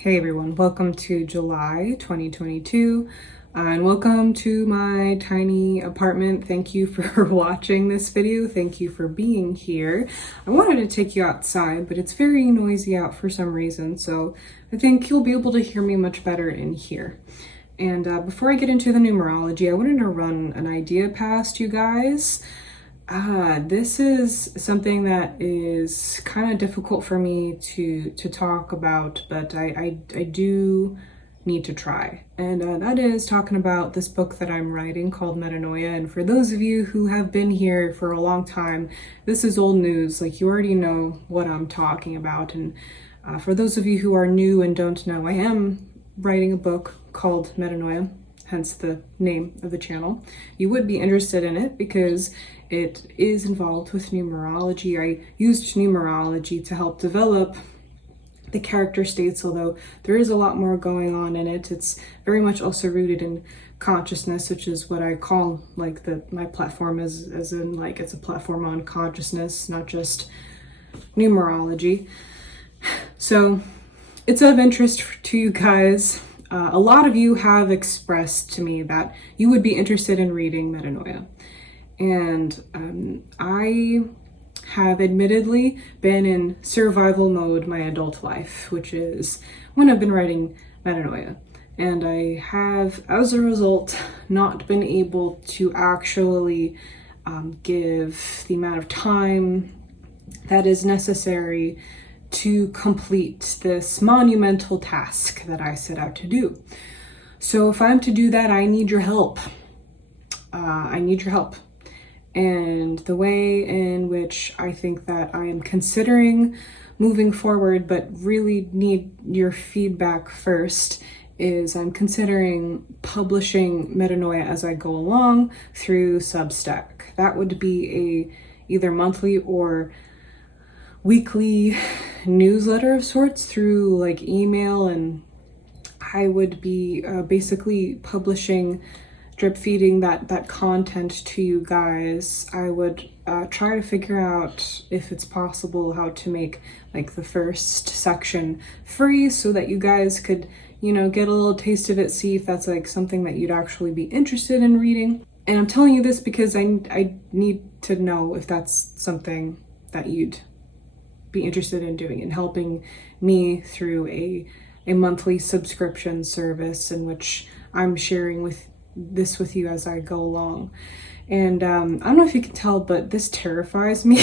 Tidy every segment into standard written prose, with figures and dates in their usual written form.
Hey everyone, welcome to July 2022 and welcome to my tiny apartment. Thank you for watching this video. Thank you for being here. I wanted to take you outside, but it's very noisy out for some reason, so I think you'll be able to hear me much better in here. And before I get into the numerology, I wanted to run an idea past you guys. This is something that is kind of difficult for me to talk about, but I do need to try. And that is talking about this book that I'm writing called Metanoia. And for those of you who have been here for a long time, this is old news. Like, you already know what I'm talking about. And for those of you who are new and don't know, I am writing a book called Metanoia, hence the name of the channel. You would be interested in it because it is involved with numerology. I used numerology to help develop the character states, although there is a lot more going on in it. It's very much also rooted in consciousness, which is what I call like my platform is, as in like it's a platform on consciousness, not just numerology. So it's of interest to you guys. A lot of you have expressed to me that you would be interested in reading Metanoia. And I have admittedly been in survival mode my adult life, which is when I've been writing Metanoia. And I have, as a result, not been able to actually give the amount of time that is necessary to complete this monumental task that I set out to do. So if I'm to do that, I need your help. I need your help. And the way in which I think that I am considering moving forward, but really need your feedback first, is I'm considering publishing Metanoia as I go along through Substack. That would be a either monthly or weekly newsletter of sorts through like email, and I would be basically publishing, drip feeding that content to you guys. I would try to figure out if it's possible how to make like the first section free so that you guys could, you know, get a little taste of it, see if that's like something that you'd actually be interested in reading. And I'm telling you this because I need to know if that's something that you'd be interested in doing, and helping me through a monthly subscription service in which I'm sharing with you as I go along. And I don't know if you can tell, but this terrifies me.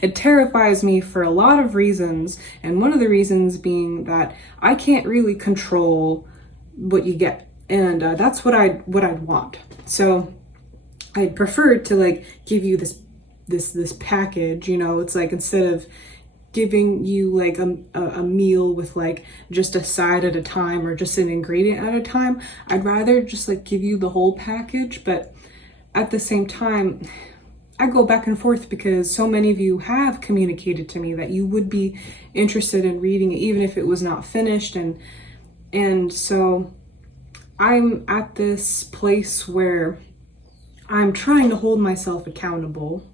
It terrifies me for a lot of reasons, and one of the reasons being that I can't really control what you get, and that's what I'd want. So I'd prefer to like give you this package, you know. It's like, instead of giving you like a meal with like just a side at a time or just an ingredient at a time, I'd rather just like give you the whole package. But at the same time, I go back and forth because so many of you have communicated to me that you would be interested in reading it even if it was not finished, and so I'm at this place where I'm trying to hold myself accountable,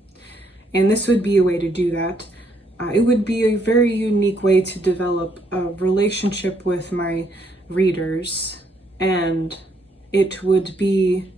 and this would be a way to do that. It would be a very unique way to develop a relationship with my readers, and it would be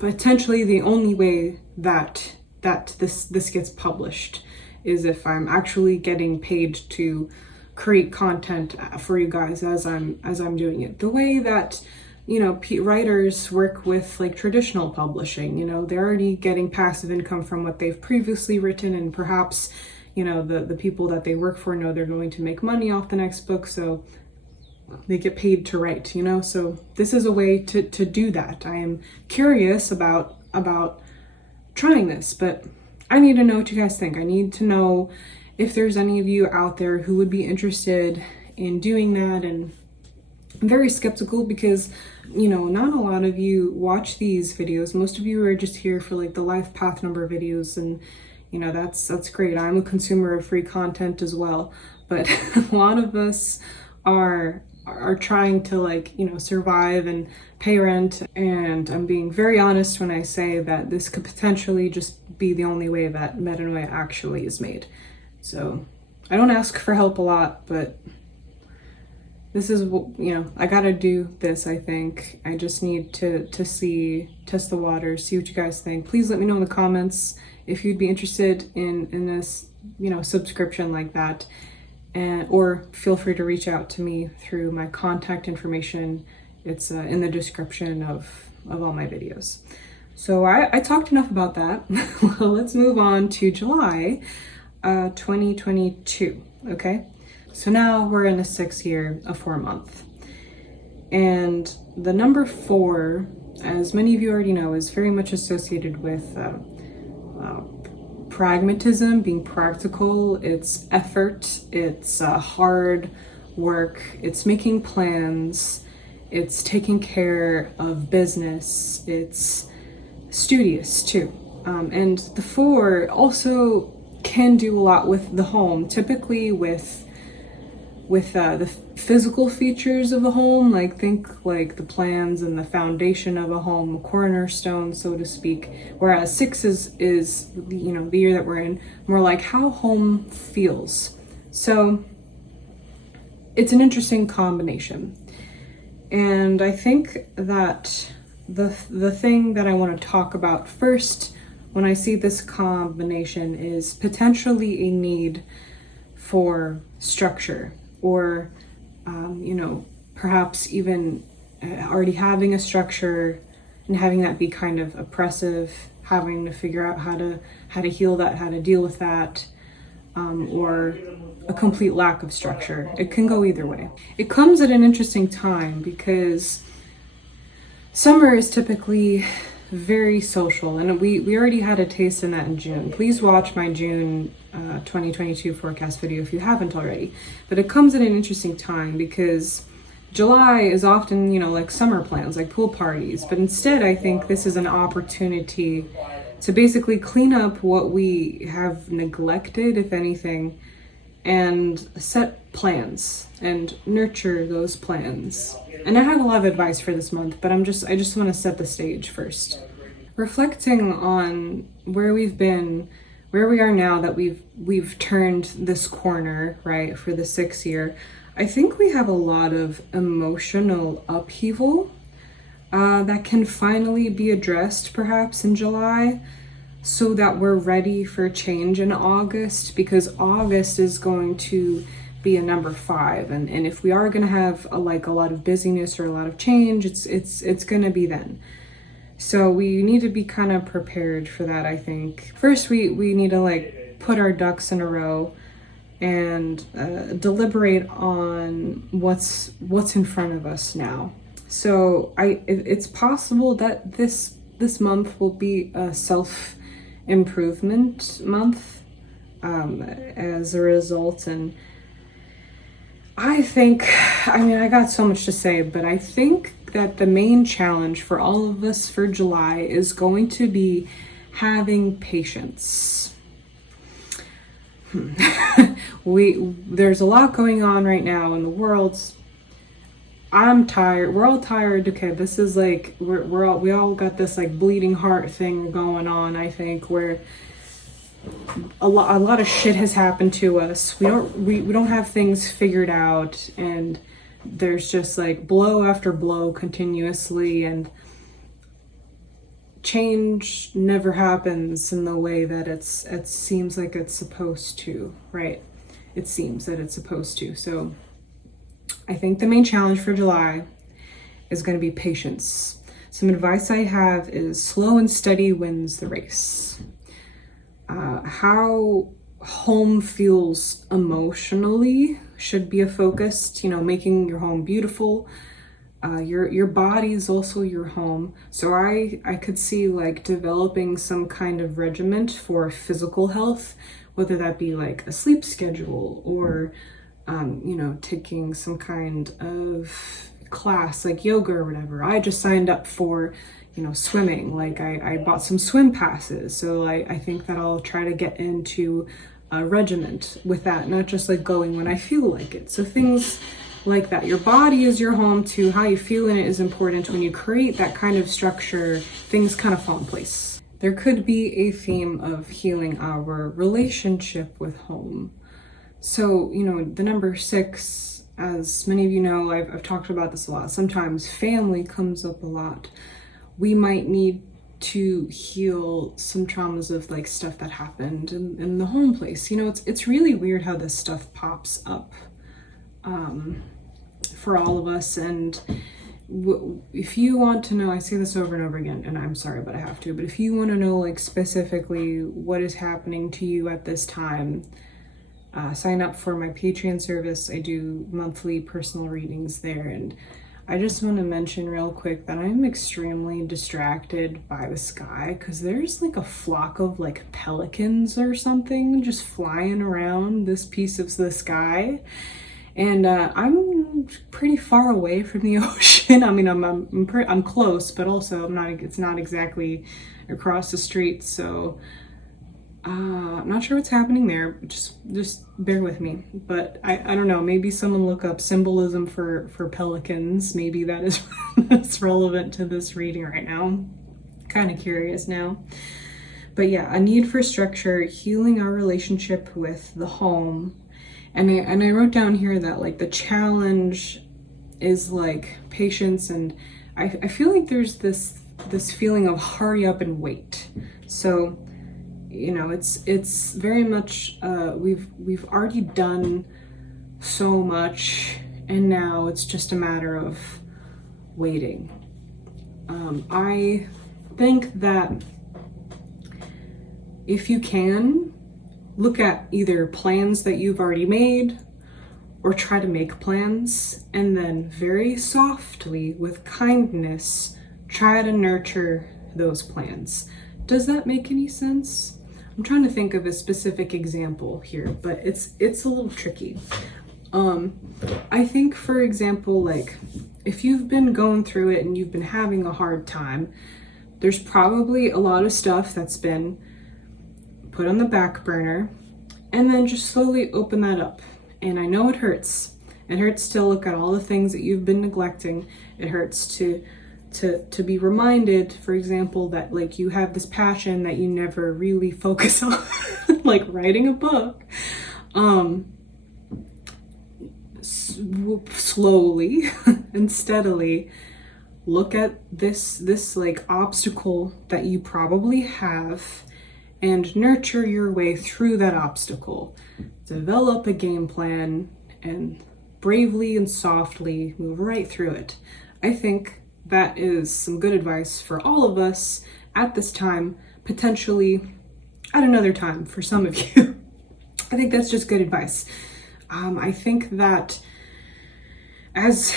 potentially the only way that this gets published, is if I'm actually getting paid to create content for you guys as I'm doing it. The way that, you know, writers work with like traditional publishing, you know, they're already getting passive income from what they've previously written, and perhaps, you know, the people that they work for know they're going to make money off the next book, so they get paid to write, you know. So this is a way to do that. I am curious about trying this, but I need to know what you guys think. I need to know if there's any of you out there who would be interested in doing that. And I'm very skeptical because, you know, not a lot of you watch these videos. Most of you are just here for like the life path number videos, and you know, that's great. I'm a consumer of free content as well, but a lot of us are trying to, like, you know, survive and pay rent. And I'm being very honest when I say that this could potentially just be the only way that Metanoia actually is made. So I don't ask for help a lot, but this is what, I gotta do this, I think. I just need to test the water, see what you guys think. Please let me know in the comments if you'd be interested in this, subscription like that. Or feel free to reach out to me through my contact information. It's in the description of all my videos. So I talked enough about that. Well, let's move on to July 2022, okay? So now we're in the 6th year of 4 month. And the number 4, as many of you already know, is very much associated with pragmatism, being practical. It's effort, it's hard work, it's making plans, it's taking care of business, it's studious too. And the 4 also can do a lot with the home, typically with the physical features of the home, think like the plans and the foundation of a home, a cornerstone, so to speak. Whereas 6 is the year that we're in, more like how home feels. So it's an interesting combination. And I think that the thing that I want to talk about first when I see this combination is potentially a need for structure, or perhaps even already having a structure and having that be kind of oppressive, having to figure out how to heal that, how to deal with that, or a complete lack of structure. It can go either way. It comes at an interesting time because summer is typically very social, and we already had a taste in that in June. Please watch my June 2022 forecast video if you haven't already. But it comes at an interesting time because July is often, like summer plans, like pool parties. But instead, I think this is an opportunity to basically clean up what we have neglected, if anything, and set plans and nurture those plans. And I have a lot of advice for this month, but I just want to set the stage first. Reflecting on where we've been, where we are now that we've turned this corner, right, for the 6th year, I think we have a lot of emotional upheaval that can finally be addressed perhaps in July, so that we're ready for change in August, because August is going to be a number 5, and if we are going to have a lot of busyness or a lot of change, it's going to be then. So we need to be kind of prepared for that. I think first we need to put our ducks in a row and deliberate on what's in front of us now. So it's possible that this month will be a self-improvement month as a result. And I got so much to say, but I think that the main challenge for all of us for July is going to be having patience. There's a lot going on right now in the world. I'm tired. We're all tired. Okay, this is we all got this bleeding heart thing going on, I think, where a lot of shit has happened to us. We don't have things figured out, and there's just blow after blow continuously, and change never happens in the way that it seems like it's supposed to, right? It seems that it's supposed to. So I think the main challenge for July is going to be patience. Some advice I have is slow and steady wins the race. How home feels emotionally should be a focus, making your home beautiful. Your body is also your home. So I could see developing some kind of regimen for physical health, whether that be a sleep schedule or, taking some kind of class like yoga or whatever. I just signed up for, swimming. I bought some swim passes. So I think that I'll try to get into a regiment with that, not just going when I feel like it. So things like that. Your body is your home too. How you feel in it is important. When you create that kind of structure, things kind of fall in place. There could be a theme of healing our relationship with home. So, the number 6 as many of you know, I've talked about this a lot. Sometimes family comes up a lot. We might need to heal some traumas of like stuff that happened in the home place. You know, it's really weird how this stuff pops up for all of us. And if you want to know, I say this over and over again, and I'm sorry, but I have to, but if you want to know like specifically what is happening to you at this time, sign up for my Patreon service. I do monthly personal readings there. And I just want to mention real quick that I'm extremely distracted by the sky because there's like a flock of like pelicans or something just flying around this piece of the sky. And I'm pretty far away from the ocean. I mean, I'm close, but also it's not exactly across the street. So I'm not sure what's happening there. Just bear with me. But I don't know, maybe someone look up symbolism for pelicans. Maybe that is that's relevant to this reading right now. Kind of curious now. But yeah, a need for structure, healing our relationship with the home. And I wrote down here that like the challenge is like patience, and I feel like there's this feeling of hurry up and wait. So you know, it's very much we've already done so much, and now it's just a matter of waiting. I think that if you can, look at either plans that you've already made or try to make plans, and then very softly with kindness try to nurture those plans. Does that make any sense? I'm trying to think of a specific example here, but it's a little tricky. I think, for example, like if you've been going through it and you've been having a hard time, there's probably a lot of stuff that's been put on the back burner, and then just slowly open that up. And I know it hurts. It hurts to look at all the things that you've been neglecting. It hurts to be reminded, for example, that like you have this passion that you never really focus on, like writing a book. Slowly and steadily look at this like obstacle that you probably have and nurture your way through that obstacle. Develop a game plan and bravely and softly move right through it. I think that is some good advice for all of us at this time, potentially at another time for some of you. I think that's just good advice. I think that as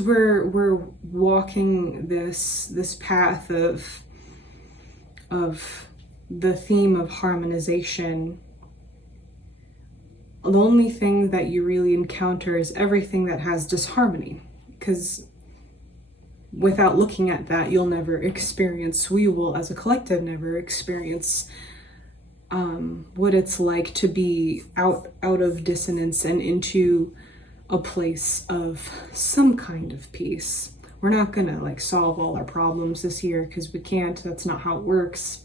we're walking this path of the theme of harmonization, the only thing that you really encounter is everything that has disharmony, because without looking at that, you'll never experience, we will as a collective never experience what it's like to be out of dissonance and into a place of some kind of peace. We're not gonna like solve all our problems this year because we can't. That's not how it works.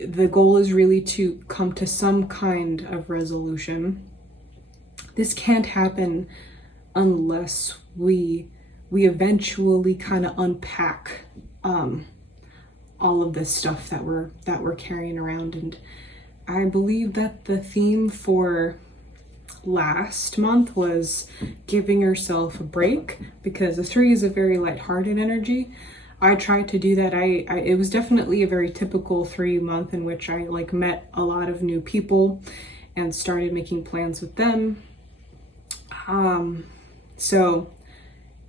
The goal is really to come to some kind of resolution. This can't happen unless we eventually kind of unpack all of this stuff that we're carrying around. And I believe that the theme for last month was giving yourself a break, because the 3 is a very lighthearted energy. I tried to do that. It was definitely a very typical 3 month in which I like met a lot of new people and started making plans with them. So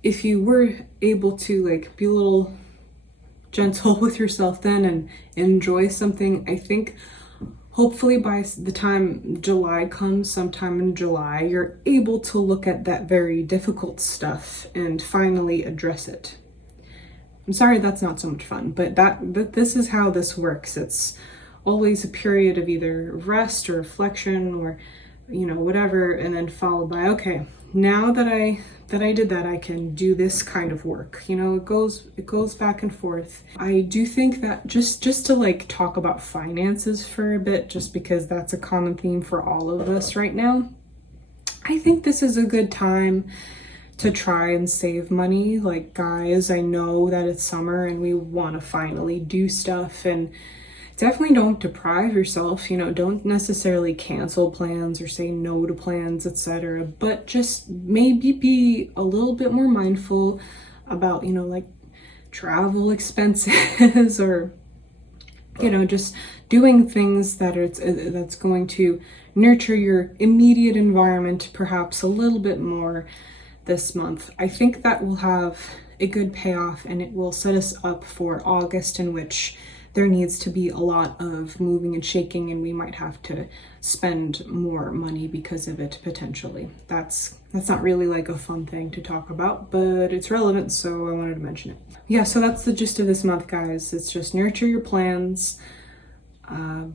if you were able to like be a little gentle with yourself then and enjoy something, I think hopefully by the time July comes, sometime in July, you're able to look at that very difficult stuff and finally address it. I'm sorry that's not so much fun, but this is how this works. It's always a period of either rest or reflection or, you know, whatever, and then followed by, okay, now that I did that, I can do this kind of work. You know, it goes back and forth. I do think that just to like talk about finances for a bit, just because that's a common theme for all of us right now. I think this is a good time to try and save money. Like, guys, I know that it's summer and we want to finally do stuff, and definitely don't deprive yourself, you know, don't necessarily cancel plans or say no to plans, etc. But just maybe be a little bit more mindful about, you know, like travel expenses or, you know, just doing things that's going to nurture your immediate environment perhaps a little bit more this month. I think that will have a good payoff, and it will set us up for August, in which there needs to be a lot of moving and shaking, and we might have to spend more money because of it potentially. That's not really like a fun thing to talk about, but it's relevant, so I wanted to mention it. Yeah, so that's the gist of this month, guys. It's just nurture your plans.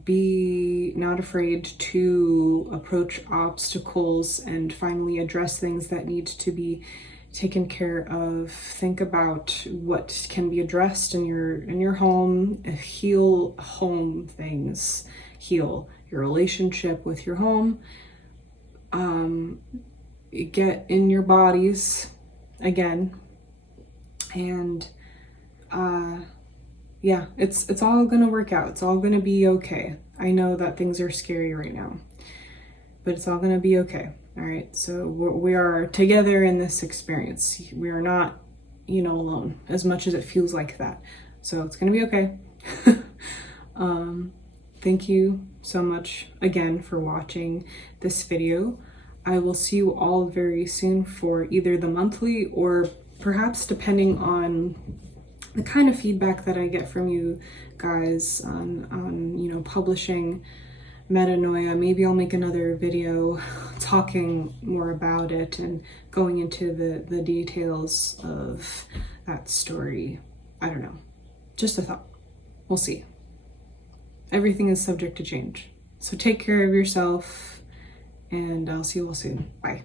Be not afraid to approach obstacles and finally address things that need to be taken care of. Think about what can be addressed in your home. Heal home things. Heal your relationship with your home. Get in your bodies again, and yeah, it's all gonna work out. It's all gonna be okay. I know that things are scary right now, but it's all gonna be okay. All right, so we are together in this experience. We are not, you know, alone, as much as it feels like that. So it's gonna be okay. Thank you so much again for watching this video. I will see you all very soon for either the monthly, or perhaps, depending on the kind of feedback that I get from you guys on you know, publishing Metanoia, maybe I'll make another video talking more about it and going into the details of that story. I don't know. Just a thought. We'll see. Everything is subject to change. So take care of yourself, and I'll see you all soon. Bye.